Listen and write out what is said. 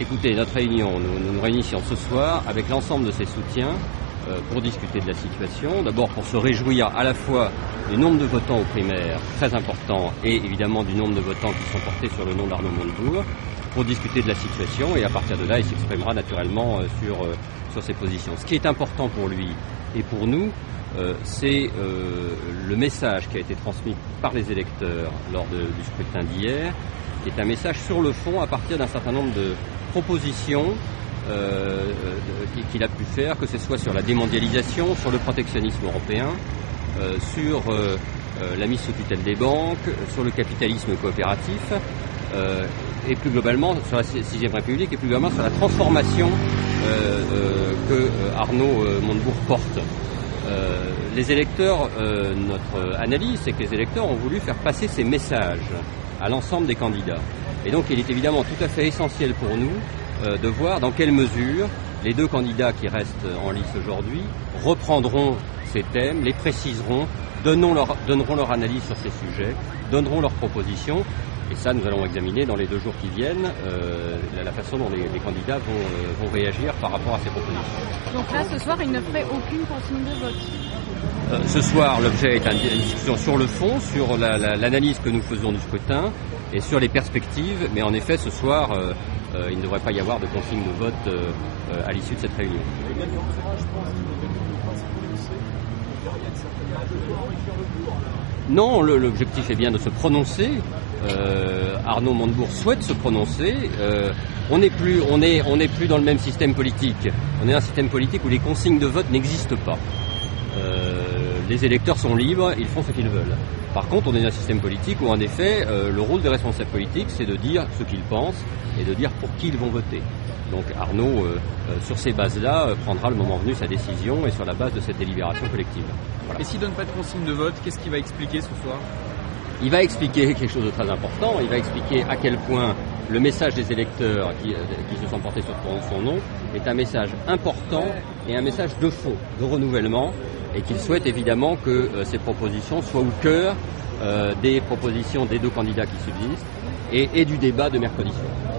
Écoutez, notre réunion, nous nous réunissons ce soir avec l'ensemble de ses soutiens pour discuter de la situation. D'abord pour se réjouir à la fois du nombre de votants aux primaires, très important, et évidemment du nombre de votants qui sont portés sur le nom d'Arnaud Montebourg, pour discuter de la situation, et à partir de là, il s'exprimera naturellement sur ses positions. Ce qui est important pour lui et pour nous, c'est le message qui a été transmis par les électeurs lors du scrutin d'hier, qui est un message sur le fond à partir d'un certain nombre de propositions qu'il a pu faire, que ce soit sur la démondialisation, sur le protectionnisme européen, sur la mise sous tutelle des banques, sur le capitalisme coopératif, et plus globalement sur la 6e République, et plus globalement sur la transformation que Arnaud Montebourg porte. Les électeurs, notre analyse, c'est que les électeurs ont voulu faire passer ces messages à l'ensemble des candidats. Et donc il est évidemment tout à fait essentiel pour nous de voir dans quelle mesure les deux candidats qui restent en lice aujourd'hui reprendront ces thèmes, les préciseront, donneront leur analyse sur ces sujets, donneront leurs propositions. Et ça, nous allons examiner dans les 2 jours qui viennent la façon dont les candidats vont réagir par rapport à ces propositions. Donc là, ce soir, il ne ferait aucune consigne de vote. Ce soir, l'objet est une discussion sur le fond, sur l'analyse que nous faisons du scrutin et sur les perspectives. Mais en effet, ce soir, il ne devrait pas y avoir de consigne de vote à l'issue de cette réunion. Non, l'objectif est bien de se prononcer. Arnaud Montebourg souhaite se prononcer. On n'est plus dans le même système politique. On est un système politique où les consignes de vote n'existent pas. Les électeurs sont libres, ils font ce qu'ils veulent. Par contre, on est dans un système politique où, en effet, le rôle des responsables politiques, c'est de dire ce qu'ils pensent et de dire pour qui ils vont voter. Donc Arnaud, sur ces bases-là, prendra le moment venu sa décision et sur la base de cette délibération collective. Voilà. Et s'il ne donne pas de consigne de vote, qu'est-ce qu'il va expliquer ce soir ? Il va expliquer quelque chose de très important. Il va expliquer à quel point le message des électeurs qui se sont portés sur son nom est un message important et un message de fond, de renouvellement, et qu'il souhaite évidemment que ces propositions soient au cœur des propositions des 2 candidats qui subsistent et du débat de mercredi soir.